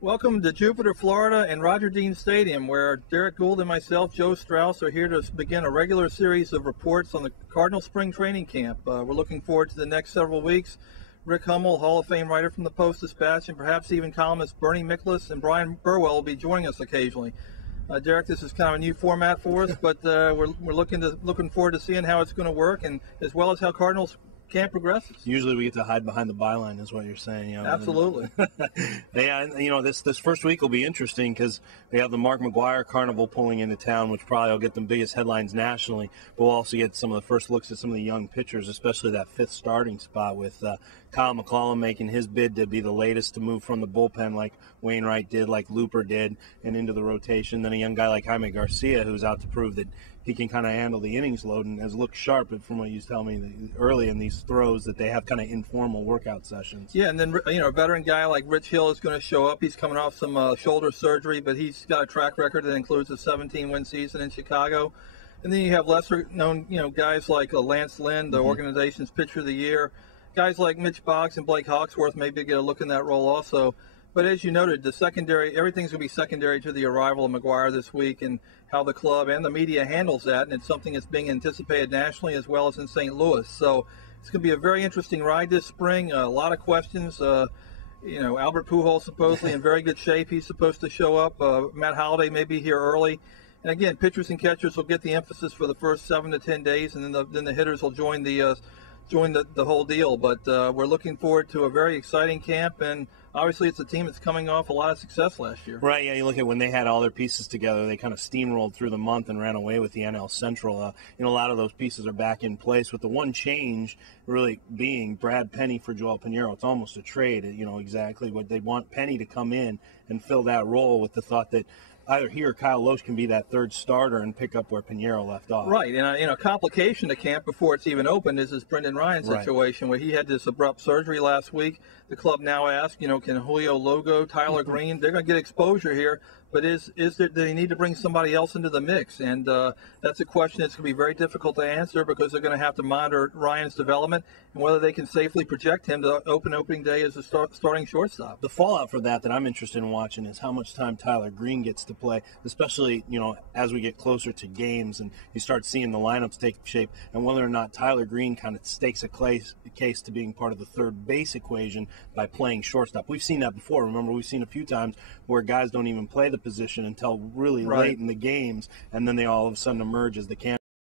Welcome to Jupiter, Florida and Roger Dean Stadium, where Derrick, Goold, and myself, Joe Strauss, are here to begin a regular series of reports on the Cardinal Spring Training Camp. We're looking forward to the next several weeks. Rick Hummel, Hall of Fame writer from the Post-Dispatch, and perhaps even columnists Bernie Miklasz and Brian Burwell will be joining us occasionally. Derrick, this is kind of a new format for us, but we're looking forward to seeing how it's going to work, and as well as how Cardinals camp progresses. Usually we get to hide behind the byline, is what you're saying. Absolutely. Yeah, this first week will be interesting because we have the Mark McGwire Carnival pulling into town, which probably will get the biggest headlines nationally. But we'll also get some of the first looks at some of the young pitchers, especially that fifth starting spot with Kyle McCollum making his bid to be the latest to move from the bullpen like Wainwright did, like Looper did, and into the rotation. Then a young guy like Jaime Garcia who's out to prove that he can kind of handle the innings load and has looked sharp from what you tell me early in these throws that they have kind of informal workout sessions. Yeah, and then a veteran guy like Rich Hill is going to show up. He's coming off some shoulder surgery, but he's got a track record that includes a 17-win season in Chicago. And then you have lesser-known guys like Lance Lynn, the organization's pitcher of the year. Guys like Mitch Boggs and Blake Hawksworth maybe get a look in that role also. But as you noted, everything's going to be secondary to the arrival of McGwire this week and how the club and the media handles that. And it's something that's being anticipated nationally as well as in St. Louis. So it's going to be a very interesting ride this spring. A lot of questions. Albert Pujols supposedly in very good shape. He's supposed to show up. Matt Holliday may be here early. And again, pitchers and catchers will get the emphasis for the first 7 to 10 days, and then the hitters will join the whole deal. But we're looking forward to a very exciting camp, and obviously it's a team that's coming off a lot of success last year. Right, yeah, you look at when they had all their pieces together, they kind of steamrolled through the month and ran away with the NL Central. A lot of those pieces are back in place, with the one change really being Brad Penny for Joel Pinheiro. It's almost a trade, exactly what they want. Penny to come in and fill that role with the thought that either he or Kyle Loesch can be that third starter and pick up where Pinheiro left off. Right, and a complication to camp before it's even opened is this Brendan Ryan situation where he had this abrupt surgery last week. The club now asks, can Julio Logo, Tyler Green, they're going to get exposure here, but do they need to bring somebody else into the mix? And that's a question that's going to be very difficult to answer because they're going to have to monitor Ryan's development and whether they can safely project him to opening day as a starting shortstop. The fallout for that I'm interested in watching is how much time Tyler Green gets to play, especially, as we get closer to games and you start seeing the lineups take shape, and whether or not Tyler Green kind of stakes a case to being part of the third base equation by playing shortstop. We've seen that before. Remember, we've seen a few times where guys don't even play the position until really late in the games, and then they all of a sudden emerge as the